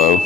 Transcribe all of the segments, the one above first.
Hello.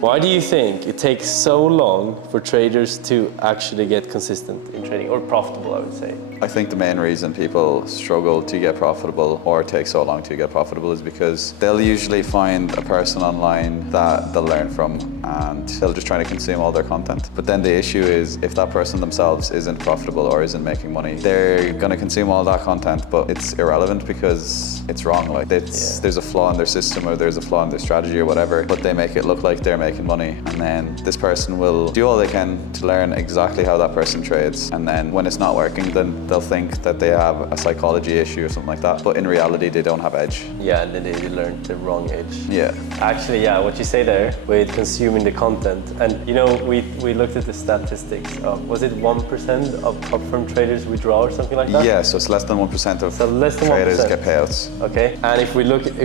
Why do you think it takes so long for traders to actually get consistent in trading, or profitable, I would say? I think the main reason people struggle to get profitable or take so long to get profitable is because they'll usually find a person online that they'll learn from and they'll just try to consume all their content. But then the issue is if that person themselves isn't profitable or isn't making money, they're going to consume all that content, but it's irrelevant because it's wrong. Like there's a flaw in their system or there's a flaw in their strategy or whatever, but they make it look like they're making money. And then this person will do all they can to learn exactly how that person trades. And then when it's not working, then they'll think that they have a psychology issue or something like that. But in reality, they don't have edge. Yeah, and then they learned the wrong edge. Yeah. Actually, yeah, what you say there with consuming the content. And you know, we looked at the statistics of, was it 1% of upfront traders withdraw or something like that? Yeah, so it's less than 1% of less than traders 1%. get payouts. Okay, and if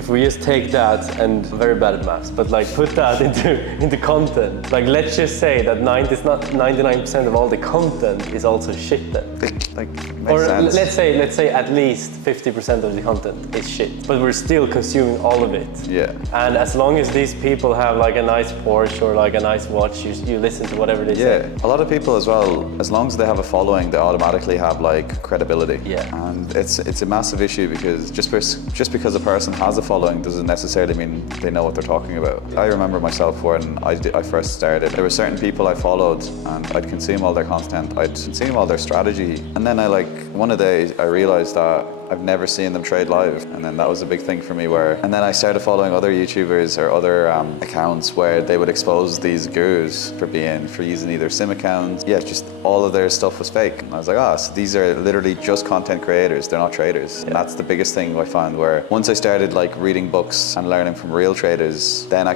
we just take that, and I'm very bad at maths, but like put that into content. Like let's just say that 99% of all the content is also shit then. Like, Or sense. let's say at least 50% of the content is shit, but we're still consuming all of it. Yeah. And as long as these people have like a nice Porsche or like a nice watch, you listen to whatever they say. Yeah, a lot of people as well, as long as they have a following, they automatically have like credibility. Yeah. And it's a massive issue because just because a person has a following doesn't necessarily mean they know what they're talking about. I remember myself when I first started, there were certain people I followed and I'd consume all their content, I'd consume all their strategy. And then one of the days I realized that I've never seen them trade live, and then that was a big thing for me and then I started following other YouTubers or other accounts where they would expose these gurus for using either sim accounts. Yeah, just all of their stuff was fake. And I was like, so these are literally just content creators, they're not traders. Yeah. And that's the biggest thing I found, where once I started like reading books and learning from real traders, then I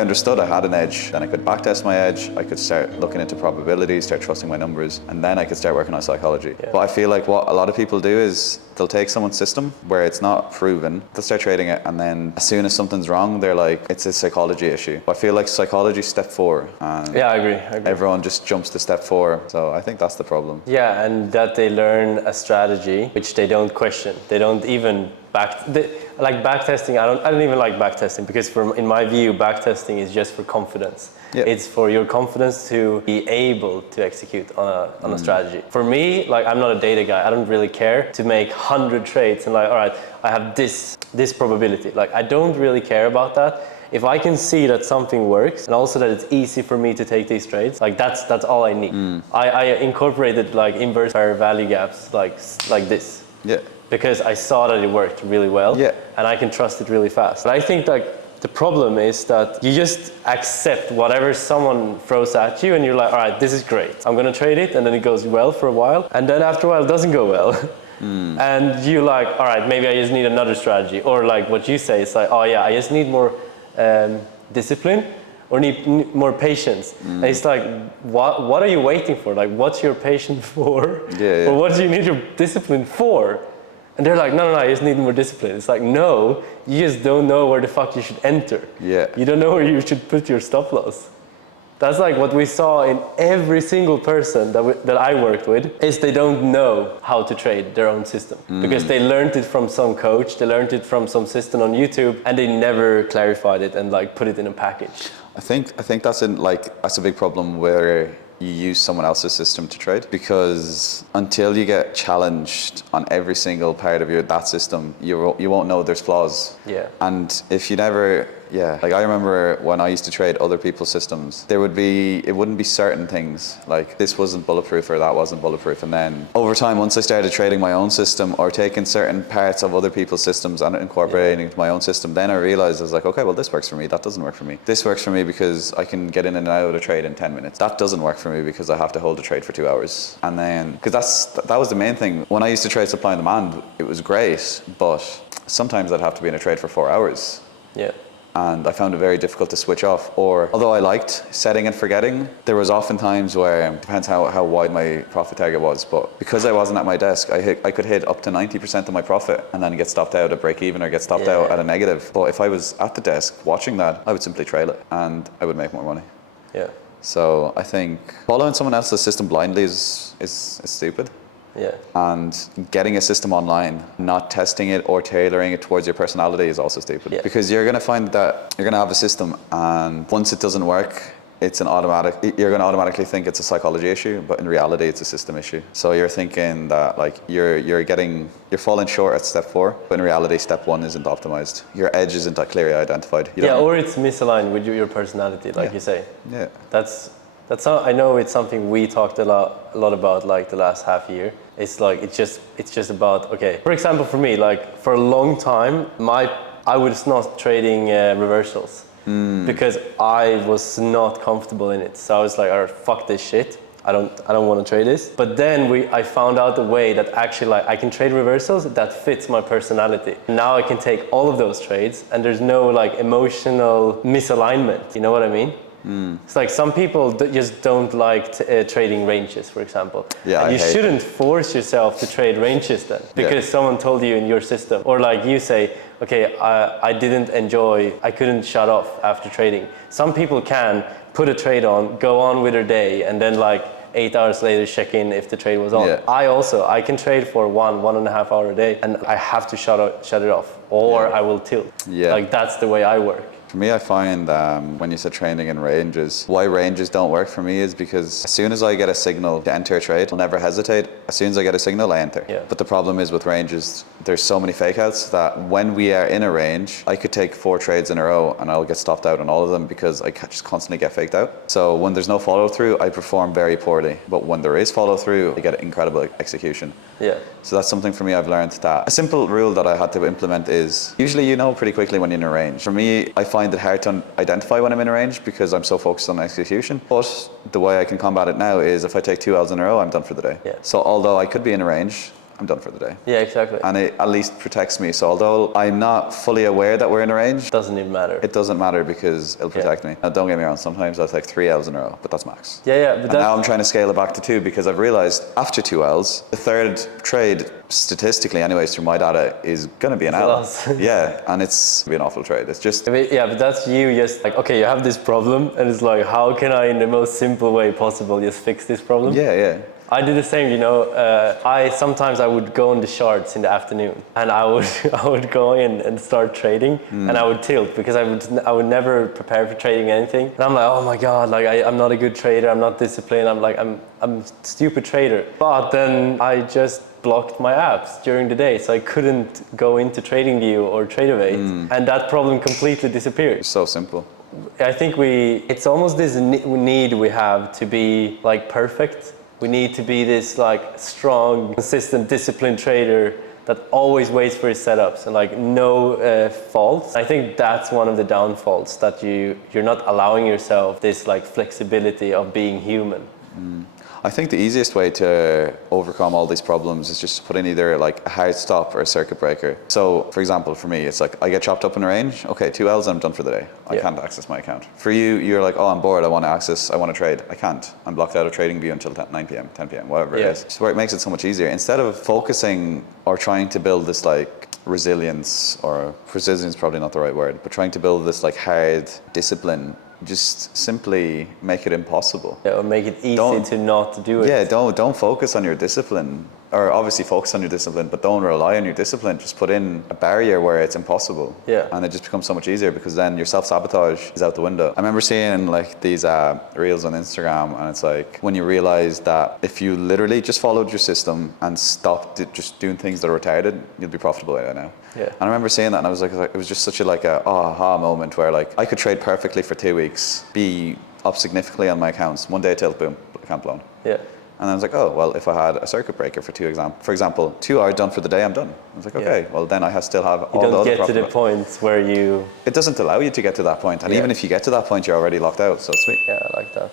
understood I had an edge. Then I could backtest my edge, I could start looking into probabilities, start trusting my numbers, and then I could start working on psychology. Yeah. But I feel like what a lot of people do is they'll take someone's system where it's not proven, they'll start trading it, and then as soon as something's wrong, they're like, it's a psychology issue. I feel like psychology is step 4. And yeah, I agree. Everyone just jumps to step 4. So I think that's the problem. Yeah, and that they learn a strategy which they don't question. They don't even backtesting. I don't even like backtesting, because in my view, backtesting is just for confidence. Yeah. It's for your confidence to be able to execute on a strategy. For me, like, I'm not a data guy. I don't really care to make 100 trades and like, all right, I have this probability. Like, I don't really care about that. If I can see that something works and also that it's easy for me to take these trades, like that's all I need. I incorporated like inverse fair value gaps like this. Yeah. Because I saw that it worked really well, yeah, and I can trust it really fast. But I think like the problem is that you just accept whatever someone throws at you, and you're like, all right, this is great. I'm gonna trade it, and then it goes well for a while, and then after a while it doesn't go well. And you're like, all right, maybe I just need another strategy. Or like what you say, it's like, oh yeah, I just need more discipline or need more patience. And it's like, what are you waiting for? Like, what's your patience for? Yeah. Or what do you need your discipline for? And they're like, no, I just need more discipline. It's like, no, you just don't know where the fuck you should enter. Yeah. You don't know where you should put your stop loss. That's like what we saw in every single person that I worked with, is they don't know how to trade their own system. Because they learned it from some coach, they learned it from some system on YouTube, and they never clarified it and like put it in a package. I think that's a big problem where you use someone else's system to trade, because until you get challenged on every single part of that system, you won't know there's flaws. Yeah. And if you never, like I remember when I used to trade other people's systems, it wouldn't be certain things, like this wasn't bulletproof or that wasn't bulletproof. And then over time, once I started trading my own system or taking certain parts of other people's systems and incorporating into my own system, then I realized I was like, okay, well, this works for me, that doesn't work for me. This works for me because I can get in and out of a trade in 10 minutes. That doesn't work for me because I have to hold a trade for 2 hours. And then, because that was the main thing. When I used to trade supply and demand, it was great, but sometimes I'd have to be in a trade for 4 hours. Yeah. And I found it very difficult to switch off. Or, although I liked setting and forgetting, there was often times where, depends how wide my profit target was, but because I wasn't at my desk, I could hit up to 90% of my profit and then get stopped out at break even or get stopped out at a negative. But if I was at the desk watching that, I would simply trail it and I would make more money. Yeah. So I think following someone else's system blindly is stupid. Yeah. And getting a system online, not testing it or tailoring it towards your personality is also stupid. Yeah. Because you're going to find that you're going to have a system, and once it doesn't work, you're going to automatically think it's a psychology issue, but in reality it's a system issue. So you're thinking that like you're falling short at step 4, but in reality step 1 isn't optimized. Your edge isn't clearly identified. Or it's misaligned with your personality, like you say. Yeah. That's how I know it's something we talked a lot about like the last half year. It's like it's just about, okay. For example, for me, like for a long time, I was not trading reversals. Because I was not comfortable in it. So I was like, all right, fuck this shit. I don't want to trade this. But then I found out a way that actually like I can trade reversals that fits my personality. Now I can take all of those trades and there's no like emotional misalignment. You know what I mean? It's like some people just don't like trading ranges, for example. Yeah, and you shouldn't force yourself to trade ranges then, because someone told you in your system, or like you say, okay, I couldn't shut off after trading. Some people can put a trade on, go on with their day, and then like 8 hours later check in if the trade was on. Yeah. I can trade for 1.5 hour a day, and I have to shut it off, or I will tilt. Yeah. Like that's the way I work. For me, I find when you said training in ranges, why ranges don't work for me is because as soon as I get a signal to enter a trade, I'll never hesitate. As soon as I get a signal, I enter. Yeah. But the problem is with ranges, there's so many fake outs that when we are in a range, I could take 4 trades in a row and I'll get stopped out on all of them because I just constantly get faked out. So when there's no follow through, I perform very poorly. But when there is follow through, I get incredible execution. Yeah. So that's something for me I've learned, that a simple rule that I had to implement is usually you know pretty quickly when you're in a range. For me, I find it hard to identify when I'm in a range because I'm so focused on execution. But the way I can combat it now is if I take 2 L's in a row, I'm done for the day. Yeah. So although I could be in a range, I'm done for the day. Yeah, exactly. And it at least protects me. So although I'm not fully aware that we're in a range, Doesn't even matter. it doesn't matter because it'll protect me. Now don't get me wrong, sometimes I'll take 3 L's in a row, but that's max. Yeah. But now I'm trying to scale it back to 2 because I've realized after 2 L's, the third trade, statistically anyways, through my data, is going to be an L. Loss. Yeah, and it's be an awful trade. It's just... Yeah, but that's you just like, okay, you have this problem and it's like, how can I in the most simple way possible just fix this problem? Yeah. I do the same, you know. Sometimes I would go on the charts in the afternoon, and I would go in and start trading, and I would tilt because I would never prepare for trading anything. And I'm like, oh my god, like I'm not a good trader. I'm not disciplined. I'm a stupid trader. But then I just blocked my apps during the day, so I couldn't go into TradingView or Tradeovate, and that problem completely disappeared. It's so simple. I think it's almost this need we have to be like perfect. We need to be this like strong, consistent, disciplined trader that always waits for his setups and like no faults. I think that's one of the downfalls, that you're not allowing yourself this like flexibility of being human. I think the easiest way to overcome all these problems is just to put in either like a hard stop or a circuit breaker. So for example, for me, it's like I get chopped up in a range. Okay, 2 L's, I'm done for the day. I can't access my account. For you, you're like, oh, I'm bored. I want to trade. I can't. I'm blocked out of TradingView until 9 p.m., 10 p.m., whatever it is. So it makes it so much easier. Instead of focusing or trying to build this like resilience, or resilience is probably not the right word, but trying to build this like hard discipline, just simply make it impossible. Yeah, or make it easy to not do it. Yeah, don't focus on your discipline, or obviously focus on your discipline, but don't rely on your discipline. Just put in a barrier where it's impossible. Yeah. And it just becomes so much easier because then your self-sabotage is out the window. I remember seeing like these reels on Instagram, and it's like when you realize that if you literally just followed your system and stopped just doing things that are retarded, you'll be profitable right now. Yeah. And I remember saying that, and I was like, it was just such a like a aha moment where like I could trade perfectly for 2 weeks, be up significantly on my accounts. One day tilt, boom, account blown. Yeah. And I was like, oh, well, if I had a circuit breaker for for example, 2 hours done for the day, I'm done. I was like, okay, well then I still have all the other You don't get to the point where you... It doesn't allow you to get to that point. And even if you get to that point, you're already locked out, so sweet. Yeah, I like that.